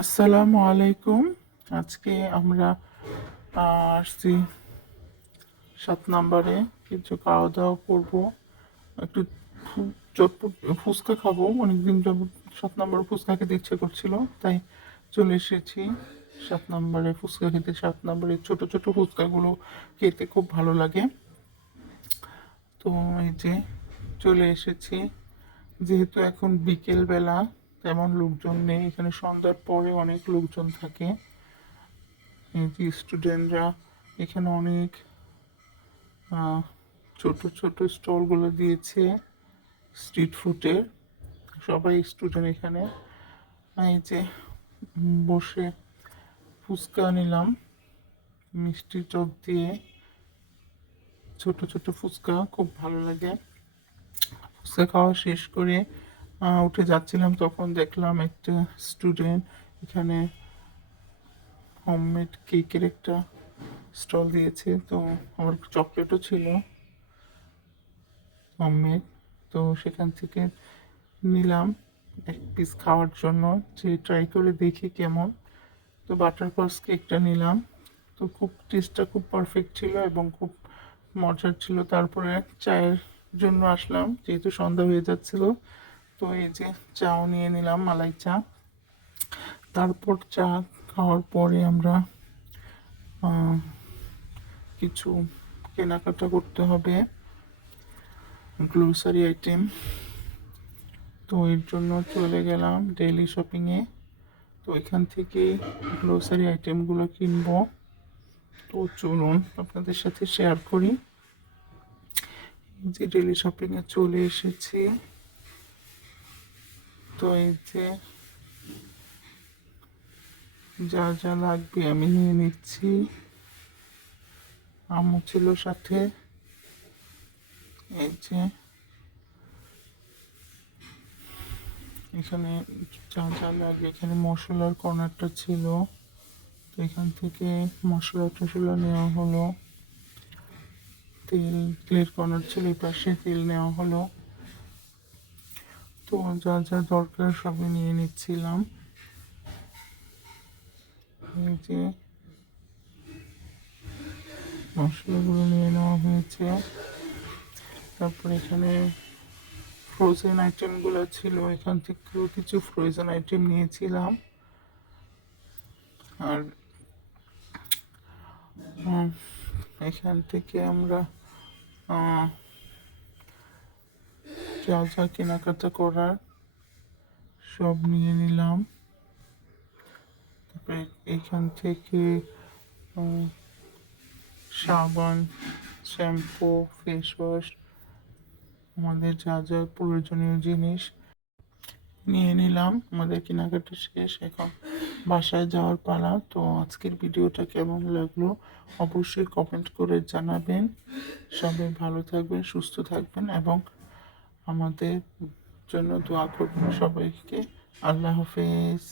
আসসালামু আলাইকুম। আজকে আমরা আসছি 7 নম্বরে কিছু খাওয়া দাওয়া করবো। একটু চটপট ফুচকা খাবো, অনেকদিন যাবত 7 নম্বরে ফুচকা খেতে ইচ্ছে করছিল, তাই চলে এসেছি 7 নম্বরে ফুচকা খেতে। 7 নম্বরে ছোট ছোট ফুচকাগুলো খেতে খুব ভালো লাগে। তো এই যে চলে এসেছি। যেহেতু এখন বিকেল বেলা, তেমন লোকজন নেই এখানে। সন্ধ্যার পরে অনেক লোকজন থাকে। এই যে স্টুডেন্টরা এখানে অনেক আহ, ছোট ছোট স্টলগুলো দিয়েছে স্ট্রিট ফুডের। সবাই স্টুডেন্ট এখানে। এই যে বসে ফুচকা নিলাম মিষ্টি টক দিয়ে। ছোট ছোট ফুচকা খুব ভালো লাগে। ফুচকা খাওয়া শেষ করে উঠে যাচ্ছিলাম, তখন দেখলাম একটা স্টুডেন্ট এখানে হোমমেড কেকের একটা স্টল দিয়েছে। তো আমার চকলেটও ছিল হোমমেড, তো সেখান থেকে নিলাম এক পিস খাওয়ার জন্য, যে ট্রাই করে দেখি কেমন। তো বাটারকচ কেকটা নিলাম। তো খুব টেস্টটা খুব পারফেক্ট ছিল এবং খুব মজার ছিল। তারপরে চায়ের জন্য আসলাম, যেহেতু সন্ধ্যা হয়ে যাচ্ছিল। তো এই যে চাও নিয়ে নিলাম, মালাই চা। তারপর চা খাওয়ার পরে আমরা কিছু কেনাকাটা করতে হবে, গ্লোসারি আইটেম। তো এর জন্য চলে গেলাম ডেইলি শপিংয়ে। তো এখান থেকে গ্লোসারি আইটেমগুলো কিনবো। তো চলুন আপনাদের সাথে শেয়ার করি। যে ডেইলি শপিংয়ে চলে এসেছি। তো এই যে যা যা লাগবে আমি নিয়ে নিচ্ছি। আম্মু ছিল সাথে। এই যে এখানে যা যা লাগে, এখানে মশলার কর্নারটা ছিল, তো এখান থেকে মশলা টশলা নেওয়া হলো। তেলের কর্নার ছিল, এই পাশে তেল নেওয়া হলো। তো যা যা দরকার সবই নিয়ে নিচ্ছিলাম। এই যে মশলাগুলো নিয়ে নেওয়া হয়েছে। তারপর এখানে ফ্রোজেন আইটেমগুলো ছিল, এখান থেকেও কিছু ফ্রোজেন আইটেম নিয়েছিলাম। আর এখান থেকে আমরা যা যা কেনাকাটা করার সব নিয়ে নিলাম। তারপরে এখান থেকে সাবান, শ্যাম্পু, ফেস ওয়াশ, আমাদের যা যা প্রয়োজনীয় জিনিস নিয়ে নিলাম। আমাদের কেনাকাটা শেষ, এখন বাসায় যাওয়ার পালা। তো আজকের ভিডিওটা কেমন লাগলো অবশ্যই কমেন্ট করে জানাবেন। সবাই ভালো থাকবেন, সুস্থ থাকবেন এবং আমাদের জন্য দোয়া করবেন সবাইকে। আল্লাহ হাফেজ।